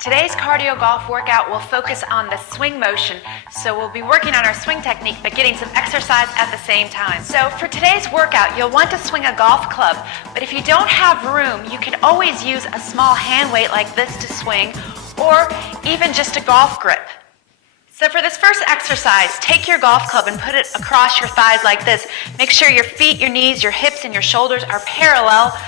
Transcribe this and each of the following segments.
Today's cardio golf workout will focus on the swing motion, so we'll be working on our swing technique but getting some exercise at the same time. So for today's workout, you'll want to swing a golf club, but if you don't have room, you can always use a small hand weight like this to swing, or even just a golf grip. So for this first exercise, take your golf club and put it across your thighs like this. Make sure your feet, your knees, your hips, and your shoulders are parallel,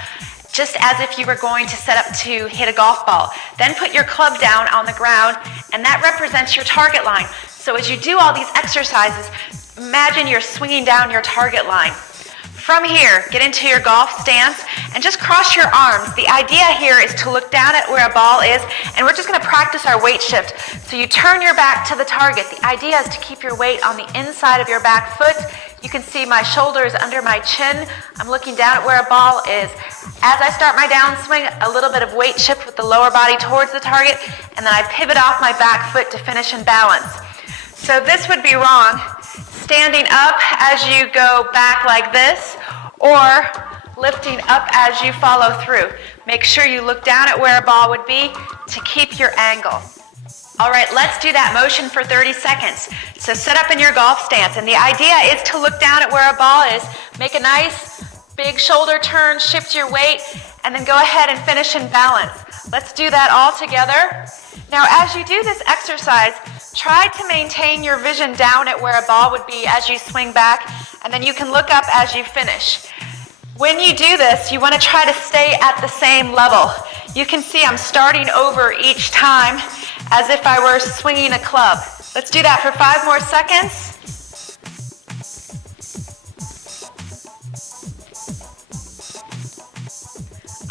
just as if you were going to set up to hit a golf ball. Then put your club down on the ground, and that represents your target line. So as you do all these exercises, imagine you're swinging down your target line. From here, get into your golf stance and just cross your arms. The idea here is to look down at where a ball is, and we're just going to practice our weight shift. So you turn your back to the target. The idea is to keep your weight on the inside of your back foot. You can see my shoulders under my chin. I'm looking down at where a ball is. As I start my downswing, a little bit of weight shift with the lower body towards the target, and then I pivot off my back foot to finish in balance. So this would be wrong. Standing up as you go back like this, or lifting up as you follow through. Make sure you look down at where a ball would be to keep your angle. All right, let's do that motion for 30 seconds. So set up in your golf stance, and the idea is to look down at where a ball is, make a nice big shoulder turn, shift your weight, and then go ahead and finish in balance. Let's do that all together. Now, as you do this exercise, try to maintain your vision down at where a ball would be as you swing back, and then you can look up as you finish. When you do this, you want to try to stay at the same level. You can see I'm starting over each time as if I were swinging a club. Let's do that for 5 more seconds.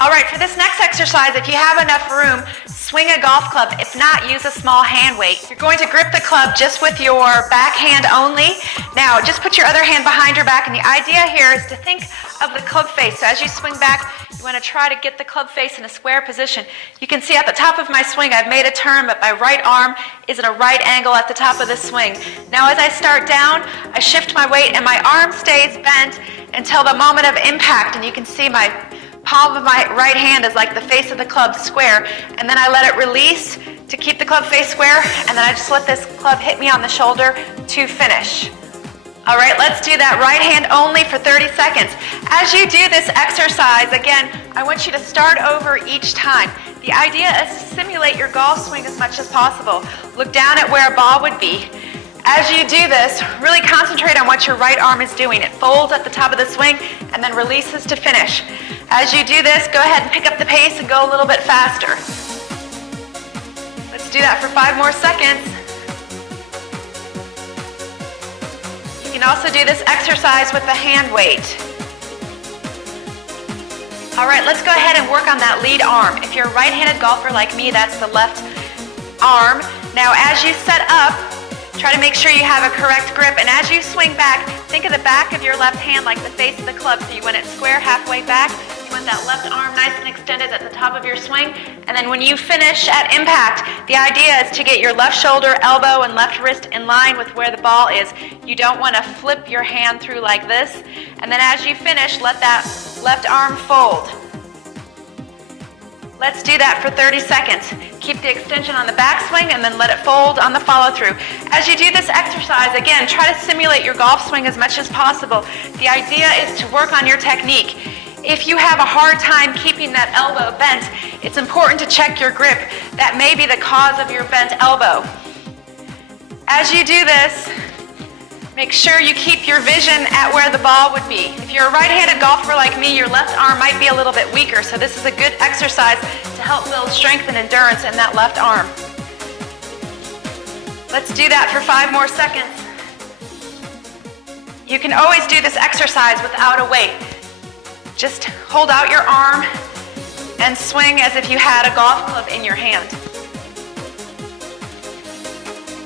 All right, for this next exercise, if you have enough room, swing a golf club. If not, use a small hand weight. You're going to grip the club just with your back hand only. Now, just put your other hand behind your back, and the idea here is to think of the club face. So as you swing back, you want to try to get the club face in a square position. You can see at the top of my swing, I've made a turn, but my right arm is at a right angle at the top of the swing. Now, as I start down, I shift my weight, and my arm stays bent until the moment of impact, and you can see my palm of my right hand is like the face of the club square, and then I let it release to keep the club face square, and then I just let this club hit me on the shoulder to finish. All right, let's do that right hand only for 30 seconds. As you do this exercise, again, I want you to start over each time. The idea is to simulate your golf swing as much as possible. Look down at where a ball would be. As you do this, really concentrate on what your right arm is doing. It folds at the top of the swing and then releases to finish. As you do this, go ahead and pick up the pace and go a little bit faster. Let's do that for 5 more seconds. You can also do this exercise with the hand weight. All right, let's go ahead and work on that lead arm. If you're a right-handed golfer like me, that's the left arm. Now, as you set up, try to make sure you have a correct grip, and as you swing back, think of the back of your left hand like the face of the club. So you want it square halfway back. You want that left arm nice and extended at the top of your swing. And then when you finish at impact, the idea is to get your left shoulder, elbow, and left wrist in line with where the ball is. You don't want to flip your hand through like this. And then as you finish, let that left arm fold. Let's do that for 30 seconds. Keep the extension on the backswing and then let it fold on the follow through. As you do this exercise, again, try to simulate your golf swing as much as possible. The idea is to work on your technique. If you have a hard time keeping that elbow bent, it's important to check your grip. That may be the cause of your bent elbow. As you do this, make sure you keep your vision at where the ball would be. If you're a right-handed golfer like me, your left arm might be a little bit weaker, so this is a good exercise to help build strength and endurance in that left arm. Let's do that for 5 more seconds. You can always do this exercise without a weight. Just hold out your arm and swing as if you had a golf club in your hand.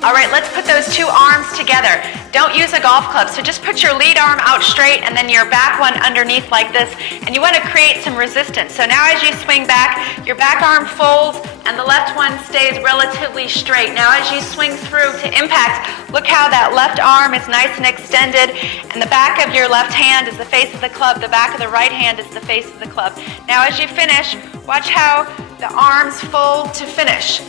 All right, let's put those 2 arms together. Don't use a golf club, so just put your lead arm out straight and then your back one underneath like this, and you want to create some resistance. So now as you swing back, your back arm folds and the left one stays relatively straight. Now as you swing through to impact, look how that left arm is nice and extended, and the back of your left hand is the face of the club, the back of the right hand is the face of the club. Now as you finish, watch how the arms fold to finish.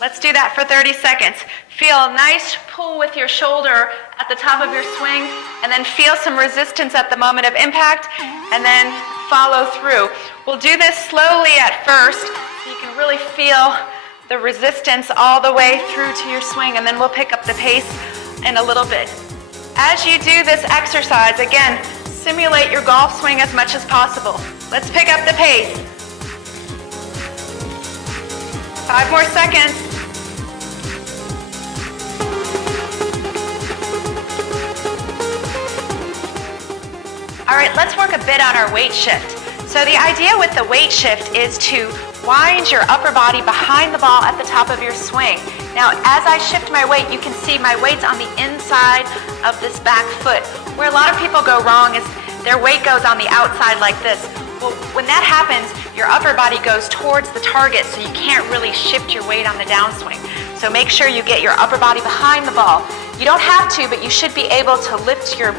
Let's do that for 30 seconds. Feel a nice pull with your shoulder at the top of your swing, and then feel some resistance at the moment of impact, and then follow through. We'll do this slowly at first, so you can really feel the resistance all the way through to your swing, and then we'll pick up the pace in a little bit. As you do this exercise, again, simulate your golf swing as much as possible. Let's pick up the pace. 5 more seconds. All right, let's work a bit on our weight shift. So the idea with the weight shift is to wind your upper body behind the ball at the top of your swing. Now, as I shift my weight, you can see my weight's on the inside of this back foot. Where a lot of people go wrong is their weight goes on the outside like this. Well, when that happens, your upper body goes towards the target, so you can't really shift your weight on the downswing. So make sure you get your upper body behind the ball. You don't have to, but you should be able to lift your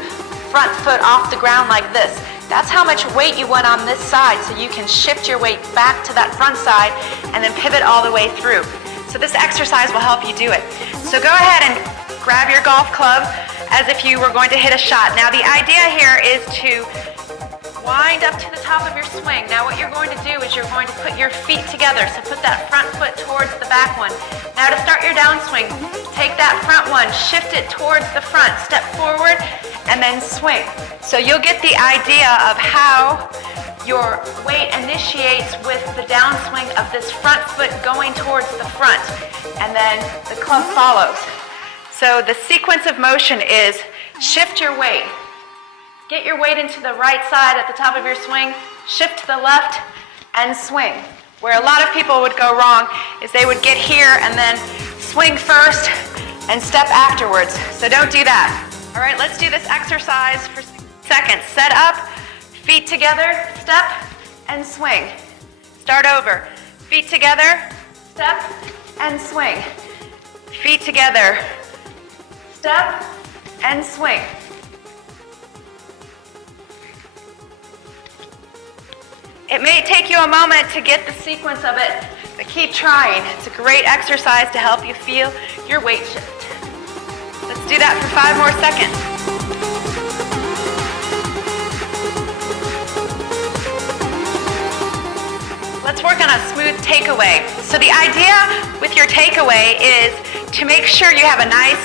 front foot off the ground like this. That's how much weight you want on this side, so you can shift your weight back to that front side and then pivot all the way through. So this exercise will help you do it. So go ahead and grab your golf club as if you were going to hit a shot. Now the idea here is to wind up to the top of your swing. Now what you're going to do is you're going to put your feet together. So put that front foot towards the back one. Now to start your downswing, take that front one, shift it towards the front, step forward, and then swing. So you'll get the idea of how your weight initiates with the downswing of this front foot going towards the front, and then the club follows. So the sequence of motion is shift your weight. Get your weight into the right side at the top of your swing, shift to the left, and swing. Where a lot of people would go wrong is they would get here and then swing first and step afterwards. So don't do that. All right, let's do this exercise for 6 seconds. Set up, feet together, step, and swing. Start over. Feet together, step, and swing. Feet together, step, and swing. It may take you a moment to get the sequence of it, but keep trying. It's a great exercise to help you feel your weight shift. Let's do that for 5 more seconds. Let's work on a smooth takeaway. So the idea with your takeaway is to make sure you have a nice,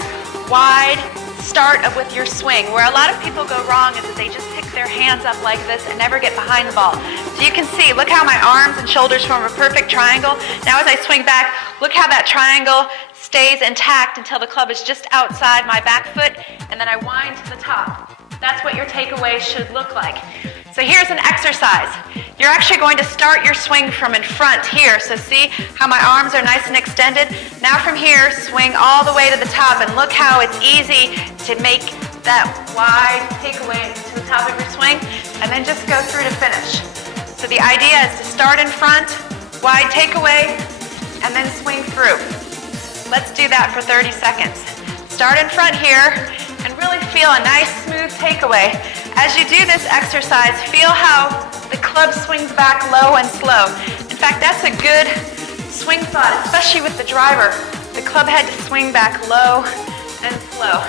wide start with your swing. Where a lot of people go wrong is that they just pick their hands up like this and never get behind the ball. So you can see, look how my arms and shoulders form a perfect triangle. Now as I swing back, look how that triangle stays intact until the club is just outside my back foot, and then I wind to the top. That's what your takeaway should look like. So here's an exercise. You're actually going to start your swing from in front here. So see how my arms are nice and extended? Now from here, swing all the way to the top, and look how it's easy to make that wide takeaway to the top of your swing, and then just go through to finish. So the idea is to start in front, wide takeaway, and then swing through. Let's do that for 30 seconds. Start in front here, and really feel a nice smooth takeaway. As you do this exercise, feel how the club swings back low and slow. In fact, that's a good swing thought, especially with the driver. The club head to swing back low and slow.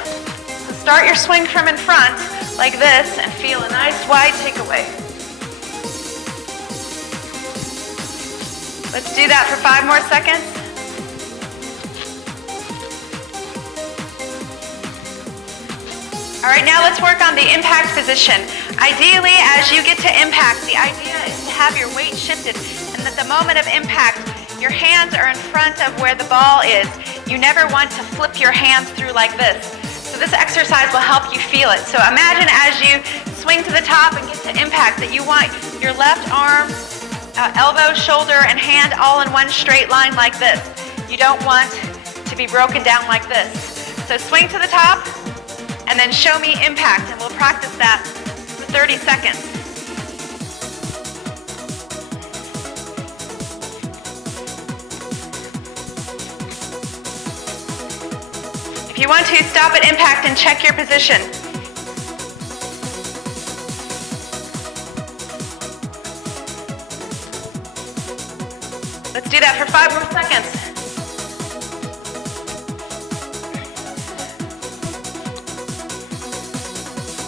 So start your swing from in front like this and feel a nice wide takeaway. Let's do that for 5 more seconds. All right, now let's work on the impact position. Ideally, as you get to impact, the idea is to have your weight shifted, and at the moment of impact, your hands are in front of where the ball is. You never want to flip your hands through like this. So this exercise will help you feel it. So imagine as you swing to the top and get to impact that you want your left arm, elbow, shoulder, and hand all in one straight line like this. You don't want to be broken down like this. So swing to the top, and then show me impact, and we'll practice that for 30 seconds. If you want to, stop at impact and check your position. do that for 5 more seconds.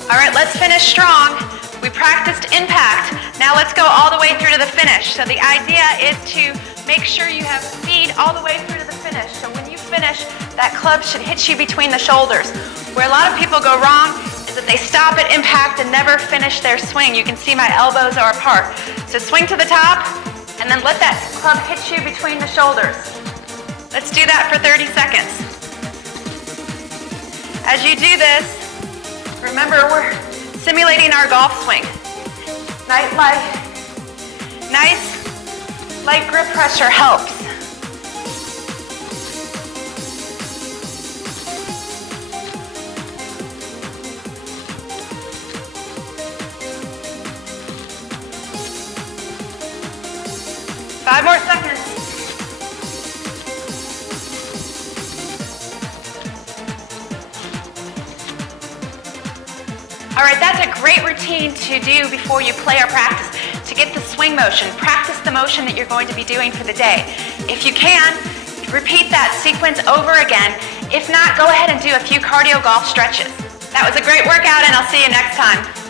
All right, let's finish strong. We practiced impact. Now let's go all the way through to the finish. So the idea is to make sure you have speed all the way through to the finish. So when you finish, that club should hit you between the shoulders. Where a lot of people go wrong is that they stop at impact and never finish their swing. You can see my elbows are apart. So swing to the top and then let that club hit you between the shoulders. Let's do that for 30 seconds. As you do this, remember we're simulating our golf swing. Nice light grip pressure helps. Five more seconds. All right, that's a great routine to do before you play or practice to get the swing motion. Practice the motion that you're going to be doing for the day. If you can, repeat that sequence over again. If not, go ahead and do a few cardio golf stretches. That was a great workout, and I'll see you next time.